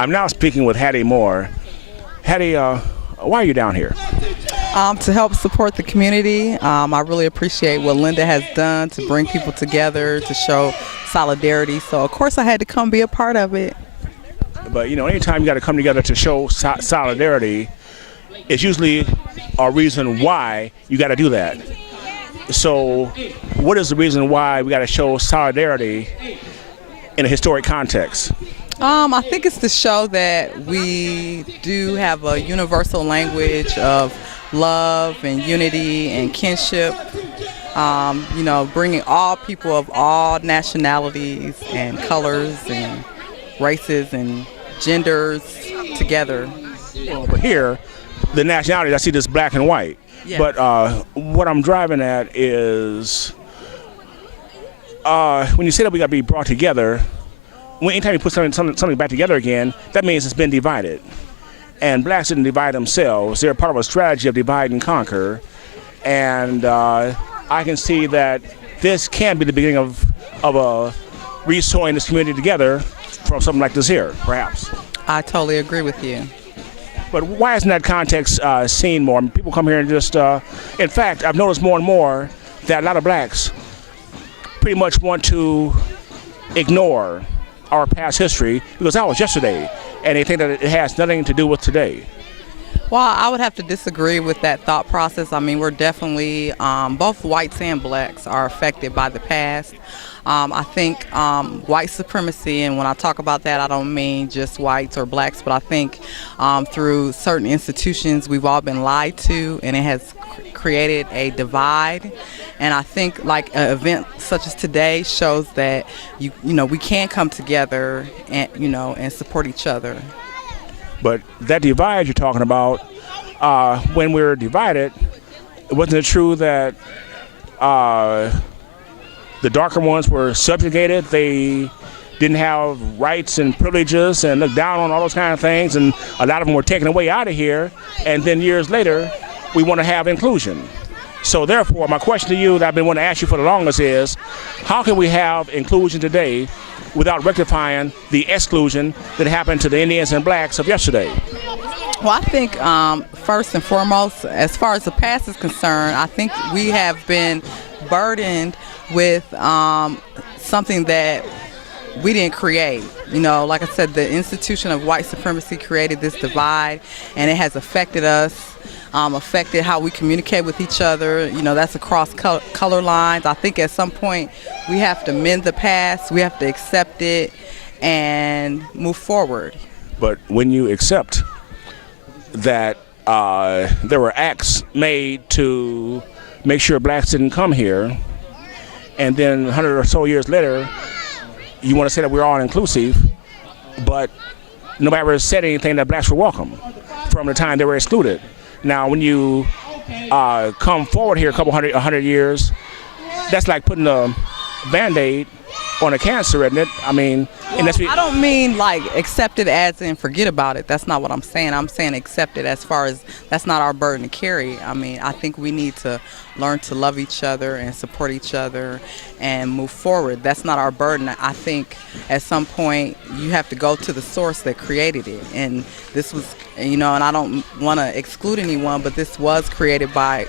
I'm now speaking with Hattie Moore. Hattie, why are you down here? To help support the community. I really appreciate what Linda has done to bring people together, to show solidarity. So, of course, I had to come be a part of it. But, you know, anytime you got to come together to show solidarity, it's usually a reason why you got to do that. So, what is the reason why we got to show solidarity in a historic context? I think it's to show that we do have a universal language of love and unity and kinship. You know, bringing all people of all nationalities and colors and races and genders together. Well, but here, the nationalities, I see this black and white. Yes. But what I'm driving at is when you say that we got to be brought together, anytime you put something back together again, that means it's been divided. And blacks didn't divide themselves. They're part of a strategy of divide and conquer. And I can see that this can be the beginning of a restoring this community together from something like this here, perhaps. I totally agree with you. But why isn't that context seen more? I mean, people come here and just, in fact, I've noticed more and more that a lot of blacks pretty much want to ignore our past history because that was yesterday, and they think that it has nothing to do with today. Well, I would have to disagree with that thought process. I mean, we're definitely, both whites and blacks are affected by the past. I think white supremacy, and when I talk about that, I don't mean just whites or blacks, but I think through certain institutions we've all been lied to, and it has created a divide. And I think like an event such as today shows that you know we can come together and and support each other. But that divide you're talking about, when we're divided, wasn't it true that the darker ones were subjugated? They didn't have rights and privileges and looked down on all those kind of things, and a lot of them were taken away out of here. And then years later, we want to have inclusion. So therefore, my question to you that I've been wanting to ask you for the longest is, how can we have inclusion today without rectifying the exclusion that happened to the Indians and blacks of yesterday? Well, I think first and foremost, as far as the past is concerned, I think we have been burdened with something that we didn't create. You know, like I said, the institution of white supremacy created this divide, and it has affected us. Affected how we communicate with each other. You know, that's across color lines. I think at some point we have to mend the past, we have to accept it and move forward. But when you accept that there were acts made to make sure blacks didn't come here, and then 100 or so years later you want to say that we're all inclusive, but nobody ever said anything that blacks were welcome from the time they were excluded. Now, when you come forward here a 100 years, that's like putting a Band-Aid on a cancer, isn't it? I mean, I don't mean like accept it as in forget about it. That's not what I'm saying. I'm saying accept it as far as that's not our burden to carry. I mean, I think we need to learn to love each other and support each other and move forward. That's not our burden. I think at some point you have to go to the source that created it. And this was, and I don't want to exclude anyone, but this was created by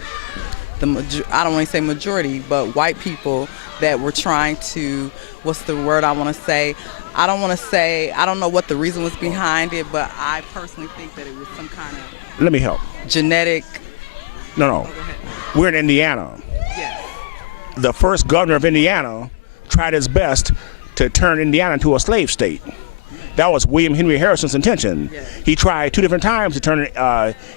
I don't want to say majority, but white people that were trying to, what's the word I want to say? I don't know what the reason was behind it, but I personally think that it was some kind of... Let me help. Genetic... No. Oh, go ahead. We're in Indiana. Yes. The first governor of Indiana tried his best to turn Indiana into a slave state. That was William Henry Harrison's intention. Yes. He tried 2 different times to turn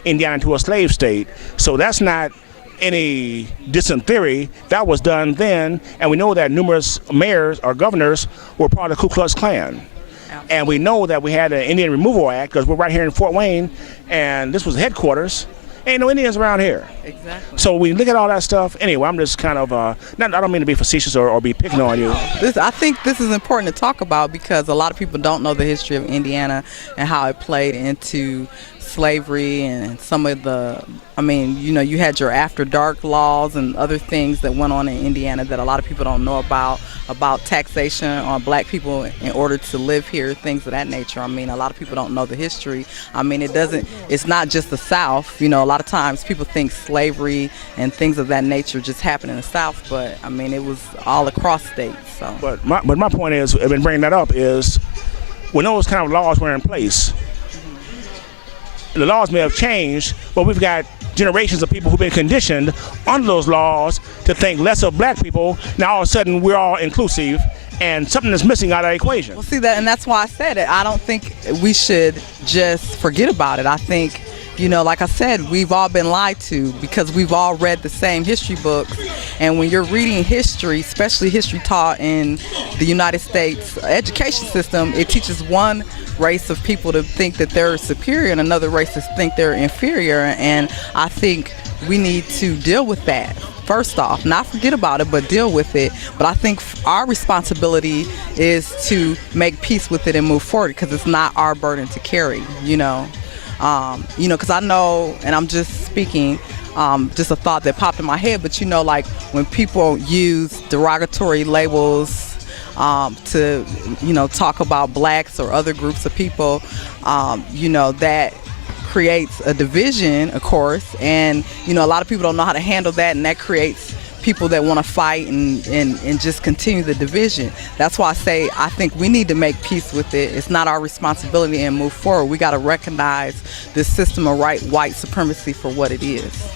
Indiana into a slave state. So that's not any distant theory. That was done then, and we know that numerous mayors or governors were part of the Ku Klux Klan. Absolutely. And we know that we had an Indian Removal Act because we're right here in Fort Wayne, and this was the headquarters, Ain't no Indians around here. Exactly. So we look at all that stuff. Anyway, I'm just kind of I don't mean to be facetious or be picking on you. I think this is important to talk about because a lot of people don't know the history of Indiana and how it played into slavery and some of the, you had your after dark laws and other things that went on in Indiana that a lot of people don't know about taxation on black people in order to live here, things of that nature. A lot of people don't know the history. It's not just the South. A lot of times people think slavery and things of that nature just happened in the South, but it was all across states. So. But my point is, I've been bringing that up, is when those kind of laws were in place, the laws may have changed, but we've got generations of people who've been conditioned under those laws to think less of black people. Now all of a sudden we're all inclusive, and something is missing out of the equation. Well, see that, and that's why I said it. I don't think we should just forget about it. I think, like I said, we've all been lied to because we've all read the same history books. And when you're reading history, especially history taught in the United States education system, it teaches one race of people to think that they're superior and another race to think they're inferior. And I think we need to deal with that. First off, not forget about it, but deal with it. But I think our responsibility is to make peace with it and move forward because it's not our burden to carry, because I know, and I'm just speaking, just a thought that popped in my head, but like when people use derogatory labels to, talk about blacks or other groups of people, that creates a division, of course, and, a lot of people don't know how to handle that, and that creates people that want to fight and just continue the division. That's why I think we need to make peace with it. It's not our responsibility and move forward. We got to recognize this system of white supremacy for what it is.